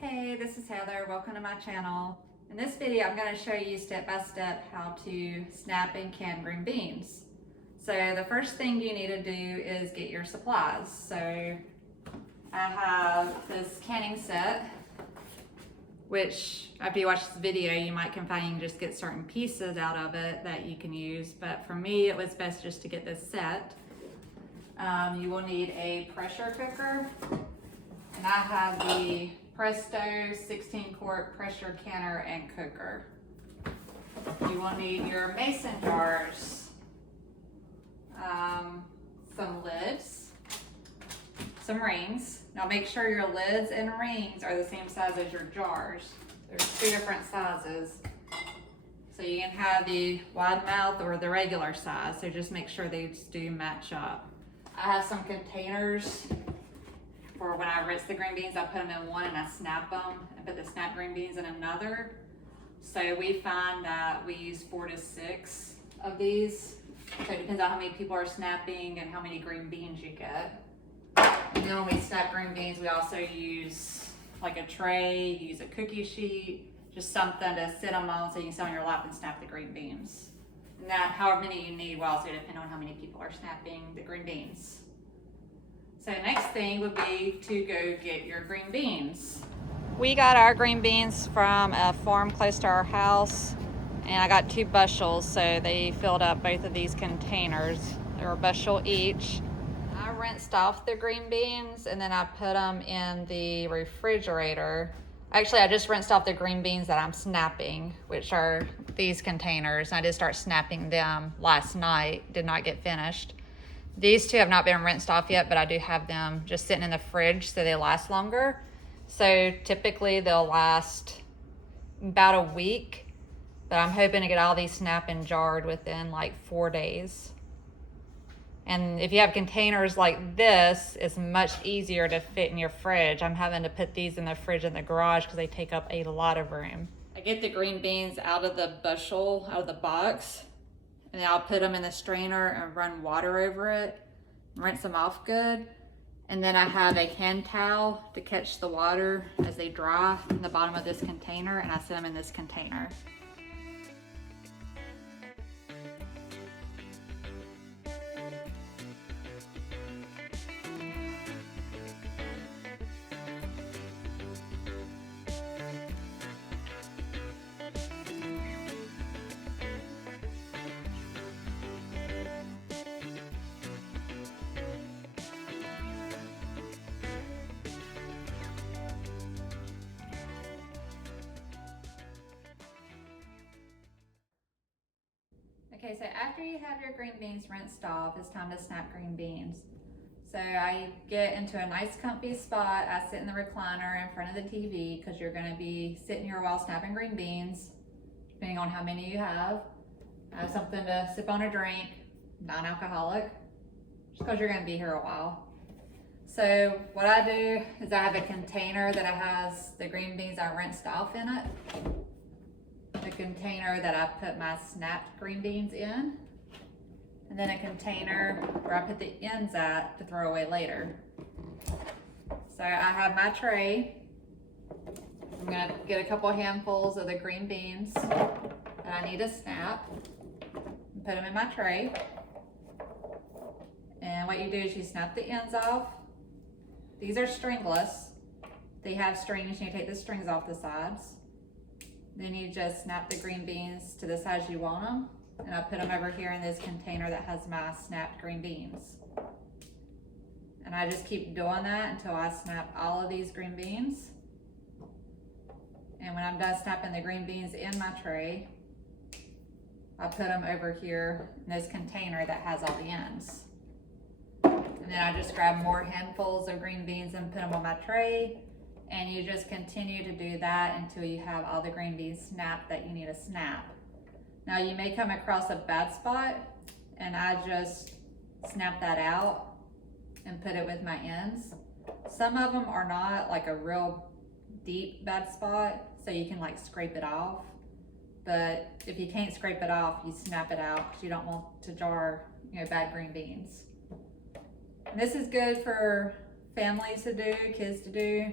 Hey, this is Heather. Welcome to my channel. In this video, I'm going to show you step by step how to snap and can green beans. So the first thing you need to do is get your supplies. So I have this canning set, which after you watch this video, you might can find you can just get certain pieces out of it that you can use. But for me, it was best just to get this set. You will need a pressure cooker. And I have the Presto 16 quart pressure canner and cooker. You will need your mason jars, some lids, some rings. Now make sure your lids and rings are the same size as your jars. There's two different sizes. So you can have the wide mouth or the regular size. So just make sure these do match up. I have some containers for when I rinse the green beans. I put them in one and I snap them and put the snap green beans in another. So we find that we use 4 to 6 of these. So it depends on how many people are snapping and how many green beans you get. And then when we snap green beans, we also use like a tray, use a cookie sheet, just something to sit them on so you can sit on your lap and snap the green beans. And that, however many you need, will also depend on how many people are snapping the green beans. So next thing would be to go get your green beans. We got our green beans from a farm close to our house, and I got 2 bushels, so they filled up both of these containers. They were a bushel each. I rinsed off the green beans and then I put them in the refrigerator. Actually, I just rinsed off the green beans that I'm snapping, which are these containers. I did start snapping them last night, did not get finished. These 2 have not been rinsed off yet, but I do have them just sitting in the fridge so they last longer. So typically they'll last about a week, but I'm hoping to get all these snapped and jarred within like 4 days. And if you have containers like this, it's much easier to fit in your fridge. I'm having to put these in the fridge in the garage because they take up a lot of room. I get the green beans out of the bushel, out of the box, and then I'll put them in the strainer and run water over it, rinse them off good. And then I have a hand towel to catch the water as they dry in the bottom of this container, and I set them in this container. Okay, so after you have your green beans rinsed off, it's time to snap green beans. So I get into a nice comfy spot. I sit in the recliner in front of the TV because you're gonna be sitting here while snapping green beans, depending on how many you have. I have something to sip on a drink, non-alcoholic, just because you're gonna be here a while. So what I do is I have a container that has the green beans I rinsed off in it. A container that I put my snapped green beans in, and then a container where I put the ends at to throw away later. So I have my tray. I'm gonna get a couple handfuls of the green beans that I need to snap and put them in my tray. And what you do is you snap the ends off. These are stringless. They have strings, you take the strings off the sides. Then you just snap the green beans to the size you want them. And I put them over here in this container that has my snapped green beans. And I just keep doing that until I snap all of these green beans. And when I'm done snapping the green beans in my tray, I put them over here in this container that has all the ends. And then I just grab more handfuls of green beans and put them on my tray. And you just continue to do that until you have all the green beans snapped that you need to snap. Now you may come across a bad spot, and I just snap that out and put it with my ends. Some of them are not like a real deep bad spot, so you can like scrape it off. But if you can't scrape it off, you snap it out because you don't want to jar, bad green beans. And this is good for families to do, kids to do.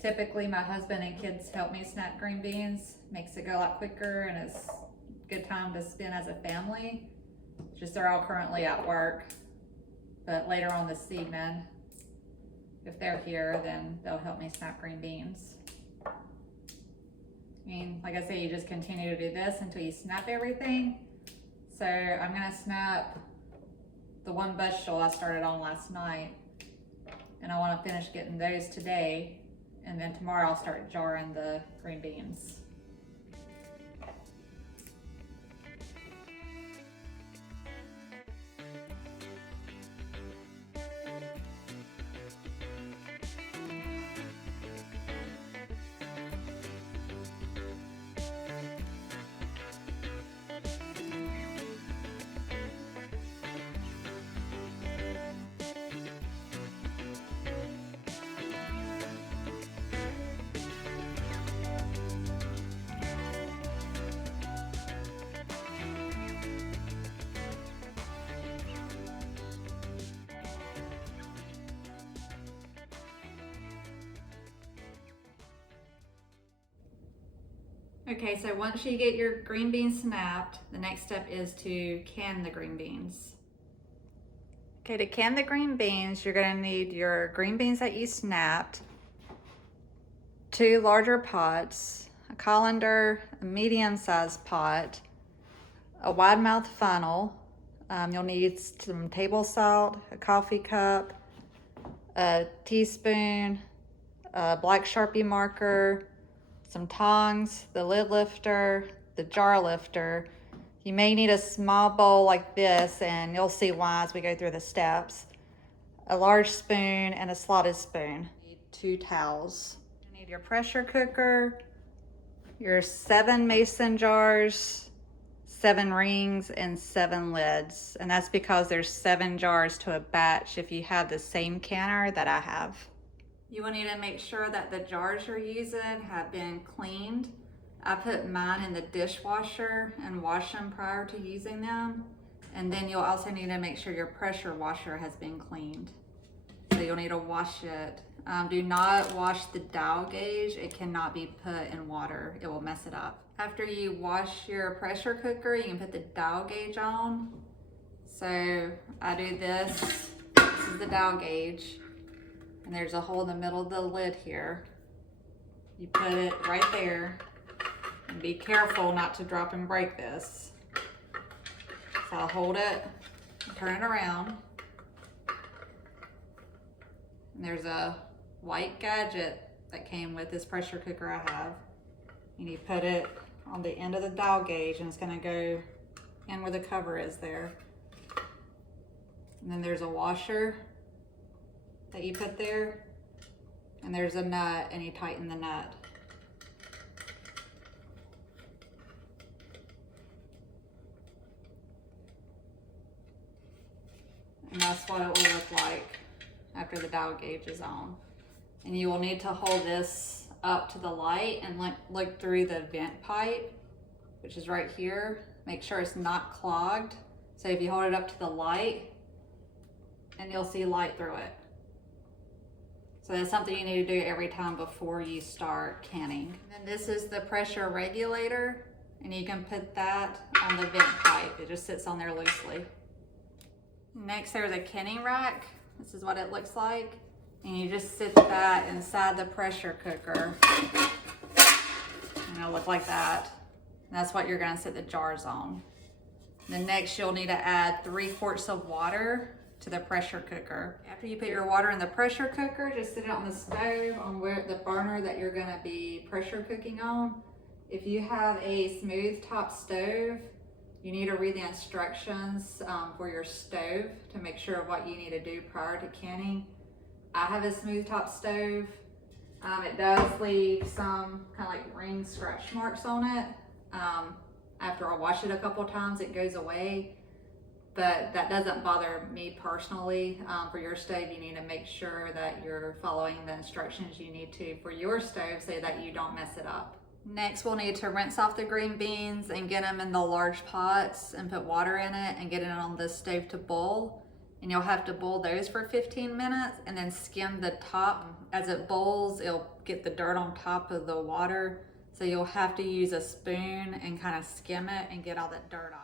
Typically my husband and kids help me snap green beans. Makes it go a lot quicker and it's a good time to spend as a family. Just they're all currently at work. But later on this evening, if they're here, then they'll help me snap green beans. I mean, like I say, you just continue to do this until you snap everything. So I'm gonna snap the one bushel I started on last night, and I wanna finish getting those today, and then tomorrow I'll start jarring the green beans. Okay, so once you get your green beans snapped, the next step is to can the green beans. Okay, to can the green beans, you're gonna need your green beans that you snapped, 2 larger pots, a colander, a medium-sized pot, a wide mouth funnel. You'll need some table salt, a coffee cup, a teaspoon, a black Sharpie marker, some tongs, the lid lifter, the jar lifter. You may need a small bowl like this, and you'll see why as we go through the steps. A large spoon and a slotted spoon. You need 2 towels. You need your pressure cooker, your 7 mason jars, 7 rings, and 7 lids. And that's because there's 7 jars to a batch if you have the same canner that I have. You will need to make sure that the jars you're using have been cleaned. I put mine in the dishwasher and wash them prior to using them. And then you'll also need to make sure your pressure washer has been cleaned. So you'll need to wash it. Do not wash the dial gauge. It cannot be put in water. It will mess it up. After you wash your pressure cooker, you can put the dial gauge on. So I do this. This is the dial gauge. And there's a hole in the middle of the lid here. You put it right there. And be careful not to drop and break this. So I'll hold it, turn it around. And there's a white gadget that came with this pressure cooker I have. And you put it on the end of the dial gauge, and it's gonna go in where the cover is there. And then there's a washer that you put there, and there's a nut, and you tighten the nut. And that's what it will look like after the dial gauge is on. And you will need to hold this up to the light and look through the vent pipe, which is right here. Make sure it's not clogged. So if you hold it up to the light, and you'll see light through it. So that's something you need to do every time before you start canning. And then this is the pressure regulator, and you can put that on the vent pipe. It just sits on there loosely. Next, there's a canning rack. This is what it looks like. And you just sit that inside the pressure cooker. And it'll look like that. And that's what you're gonna sit the jars on. Then next, you'll need to add 3 quarts of water to the pressure cooker. After you put your water in the pressure cooker, just sit it on the stove on the burner that you're gonna be pressure cooking on. If you have a smooth top stove, you need to read the instructions for your stove to make sure what you need to do prior to canning. I have a smooth top stove. It does leave some kind of like ring scratch marks on it. After I wash it a couple times, it goes away. But that doesn't bother me personally. For your stove, you need to make sure that you're following the instructions you need to for your stove so that you don't mess it up. Next, we'll need to rinse off the green beans and get them in the large pots and put water in it and get it on the stove to boil. and you'll have to boil those for 15 minutes and then skim the top. As it boils, it'll get the dirt on top of the water. So you'll have to use a spoon and kind of skim it and get all that dirt off.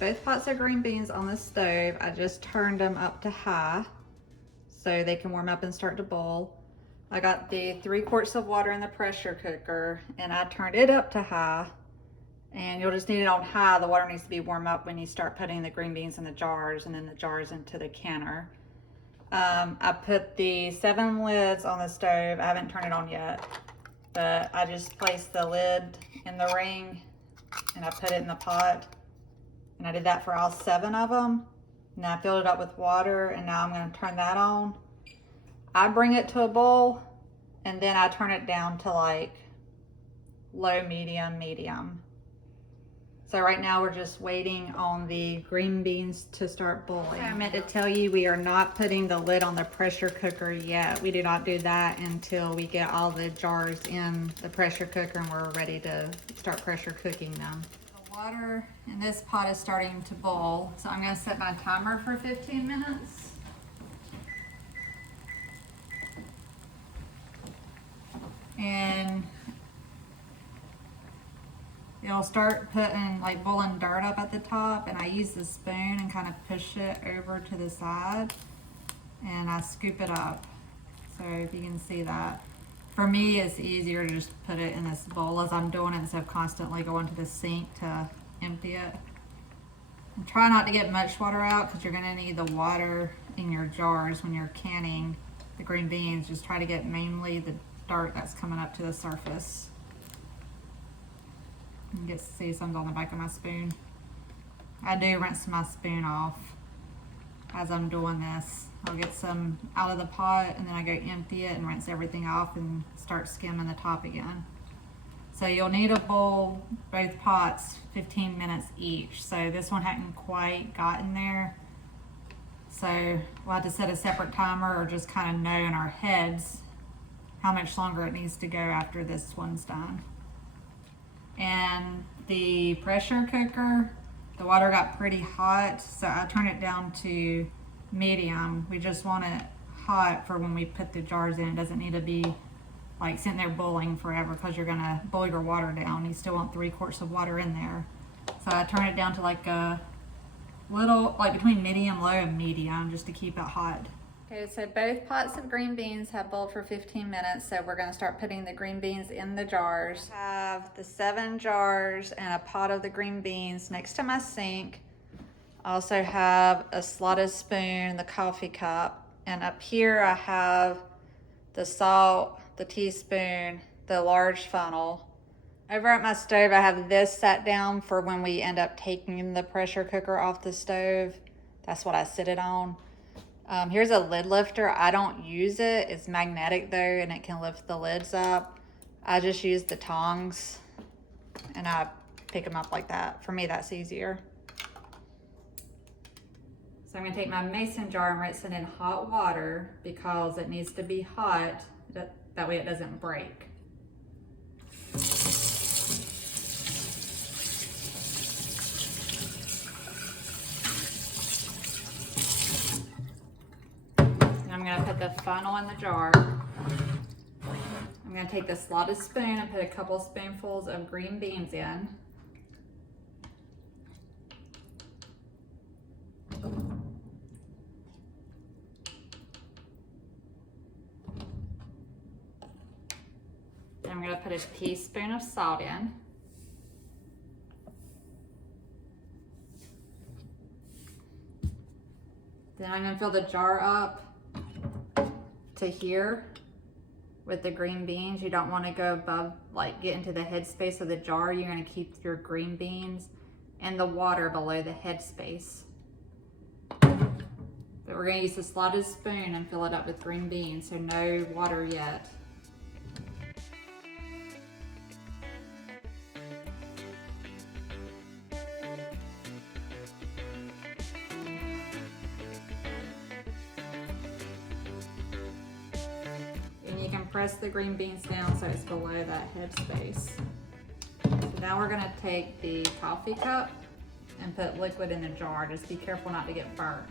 Both pots of green beans on the stove, I just turned them up to high so they can warm up and start to boil. I got the 3 quarts of water in the pressure cooker and I turned it up to high, and you'll just need it on high. The water needs to be warm up when you start putting the green beans in the jars and then the jars into the canner. I put the 7 lids on the stove. I haven't turned it on yet, but I just placed the lid in the ring and I put it in the pot. And I did that for all 7 of them. And I filled it up with water, and now I'm gonna turn that on. I bring it to a boil, and then I turn it down to like low, medium, medium. So right now we're just waiting on the green beans to start boiling. I meant to tell you, we are not putting the lid on the pressure cooker yet. We do not do that until we get all the jars in the pressure cooker and we're ready to start pressure cooking them. Water in this pot is starting to boil, so I'm going to set my timer for 15 minutes. And it'll start putting like boiling dirt up at the top, and I use the spoon and kind of push it over to the side and I scoop it up. So if you can see that. For me, it's easier to just put it in this bowl as I'm doing it instead of constantly going to the sink to empty it. And try not to get much water out because you're going to need the water in your jars when you're canning the green beans. Just try to get mainly the dirt that's coming up to the surface. You can see some on the back of my spoon. I do rinse my spoon off as I'm doing this. I'll get some out of the pot and then I go empty it and rinse everything off and start skimming the top again. So you'll need to boil both pots 15 minutes each. So this one hadn't quite gotten there. So we'll have to set a separate timer or just kind of know in our heads how much longer it needs to go after this one's done. And the pressure cooker, the water got pretty hot, so I turned it down to medium. We just want it hot for when we put the jars in. It doesn't need to be like sitting there boiling forever because you're gonna boil your water down. You still want 3 quarts of water in there. So I turn it down to like a little, like between medium, low, and medium, just to keep it hot. Okay, so both pots of green beans have boiled for 15 minutes, so we're gonna start putting the green beans in the jars. I have the 7 jars and a pot of the green beans next to my sink. I also have a slotted spoon, the coffee cup, and up here I have the salt, the teaspoon, the large funnel. Over at my stove, I have this sat down for when we end up taking the pressure cooker off the stove. That's what I sit it on. Here's a lid lifter. I don't use it. It's magnetic though, and it can lift the lids up. I just use the tongs and I pick them up like that. For me, that's easier. So I'm gonna take my mason jar and rinse it in hot water because it needs to be hot. That way it doesn't break. And I'm gonna put the funnel in the jar. I'm gonna take the slotted spoon and put a couple spoonfuls of green beans in. Then I'm gonna put a teaspoon of salt in. Then I'm gonna fill the jar up to here with the green beans. You don't wanna go above, like get into the headspace of the jar. You're gonna keep your green beans and the water below the headspace. But we're gonna use the slotted spoon and fill it up with green beans, so no water yet. And you can press the green beans down so it's below that headspace. So now we're gonna take the coffee cup and put liquid in the jar. Just be careful not to get burnt.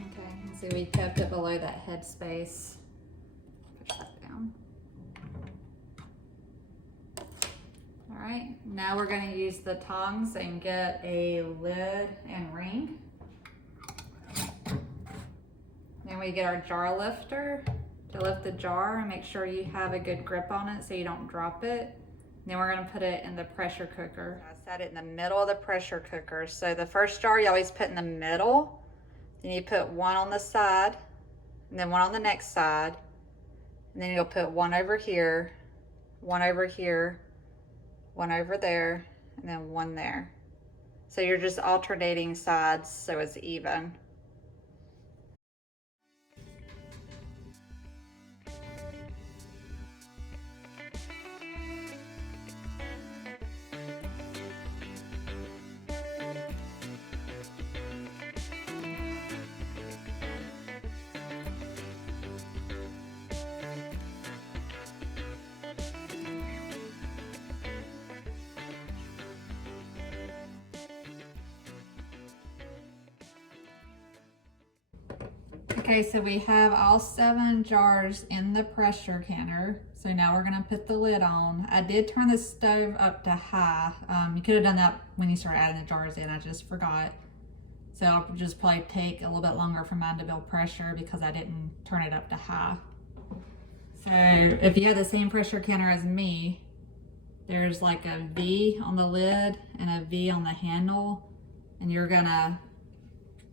Okay, so we kept it below that headspace. Push that down. All right, now we're gonna use the tongs and get a lid and ring. Then we get our jar lifter to lift the jar and make sure you have a good grip on it so you don't drop it. Then we're gonna put it in the pressure cooker. I set it in the middle of the pressure cooker. So the first jar you always put in the middle, then you put one on the side, and then one on the next side, and then you'll put one over here, one over here, one over there, and then one there. So you're just alternating sides so it's even. Okay, so we have all 7 jars in the pressure canner. So now we're gonna put the lid on. I did turn the stove up to high. You could have done that when you start adding the jars in, I just forgot. So I'll just probably take a little bit longer for mine to build pressure because I didn't turn it up to high. So if you have the same pressure canner as me, there's like a V on the lid and a V on the handle, and you're gonna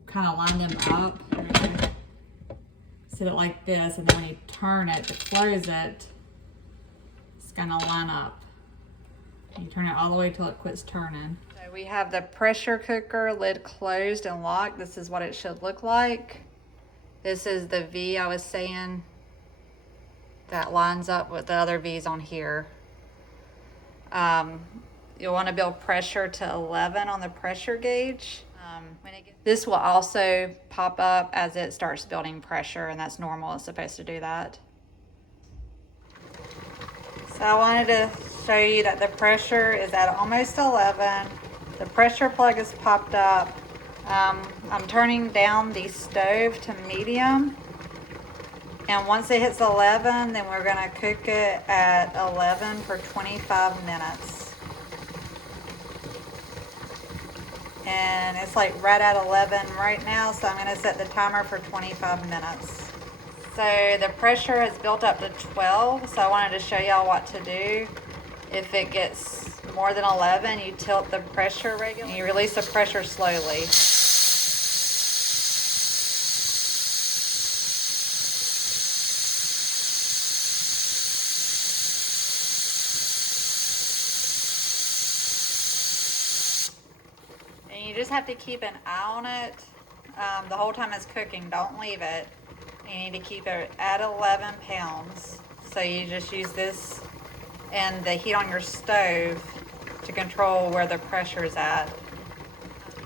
kind of line them up. Set it like this, and then when you turn it to close it, it's gonna line up. You turn it all the way till it quits turning. So we have the pressure cooker lid closed and locked. This is what it should look like. This is the V I was saying that lines up with the other V's on here. You'll want to build pressure to 11 on the pressure gauge. This will also pop up as it starts building pressure, and that's normal. It's supposed to do that. So I wanted to show you that the pressure is at almost 11. The pressure plug is popped up. I'm turning down the stove to medium. And once it hits 11, then we're gonna cook it at 11 for 25 minutes. And it's like right at 11 right now, so I'm gonna set the timer for 25 minutes. So the pressure has built up to 12, so I wanted to show y'all what to do. If it gets more than 11, you tilt the pressure regulator and you release the pressure slowly. And you just have to keep an eye on it the whole time it's cooking. Don't leave it. You need to keep it at 11 pounds. So you just use this and the heat on your stove to control where the pressure is at.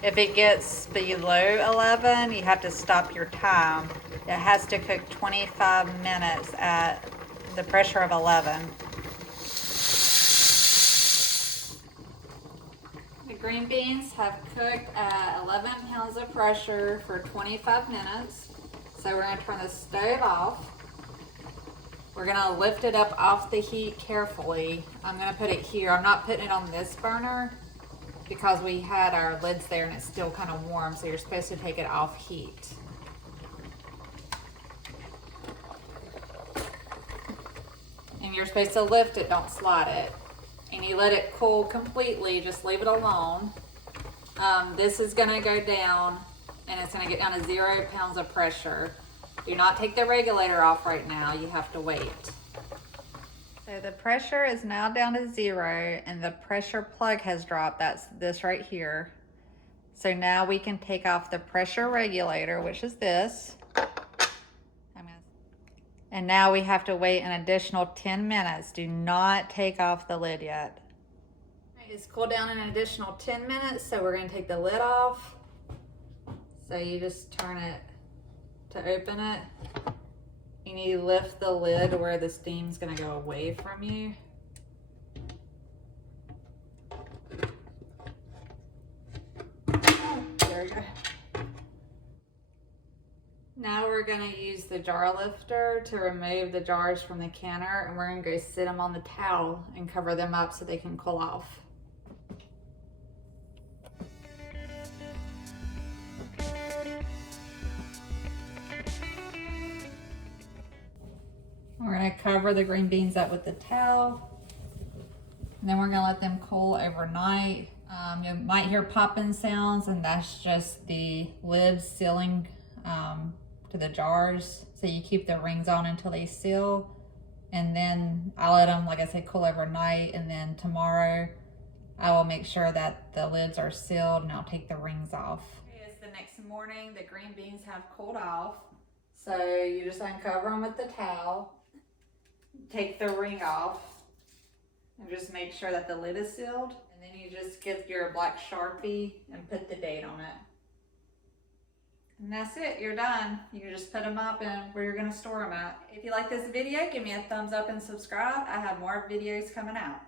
If it gets below 11, you have to stop your time. It has to cook 25 minutes at the pressure of 11. The green beans have cooked at 11 pounds of pressure for 25 minutes. So we're gonna turn the stove off. We're gonna lift it up off the heat carefully. I'm gonna put it here. I'm not putting it on this burner because we had our lids there and it's still kind of warm, so you're supposed to take it off heat. And you're supposed to lift it, don't slide it. And you let it cool completely, just leave it alone. This is gonna go down and it's gonna get down to 0 pounds of pressure. Do not take the regulator off right now, you have to wait. So the pressure is now down to 0 and the pressure plug has dropped, that's this right here. So now we can take off the pressure regulator, which is this. And now we have to wait an additional 10 minutes. Do not take off the lid yet. It's cooled down an additional 10 minutes, so we're gonna take the lid off. So you just turn it to open it. You need to lift the lid where the steam's gonna go away from you. There we go. Now we're gonna use the jar lifter to remove the jars from the counter, and we're gonna go sit them on the towel and cover them up so they can cool off. We're gonna cover the green beans up with the towel, and then we're gonna let them cool overnight. You might hear popping sounds, and that's just the lid sealing to the jars. So you keep the rings on until they seal, and then I'll let them, like I said, cool overnight, and then tomorrow I will make sure that the lids are sealed and I'll take the rings off. Okay, it's the next morning, the green beans have cooled off. So you just uncover them with the towel, take the ring off, and just make sure that the lid is sealed. And then you just get your black Sharpie and put the date on it. And that's it, you're done. You can just put them up and where you're gonna store them at. If you like this video, give me a thumbs up and subscribe. I have more videos coming out.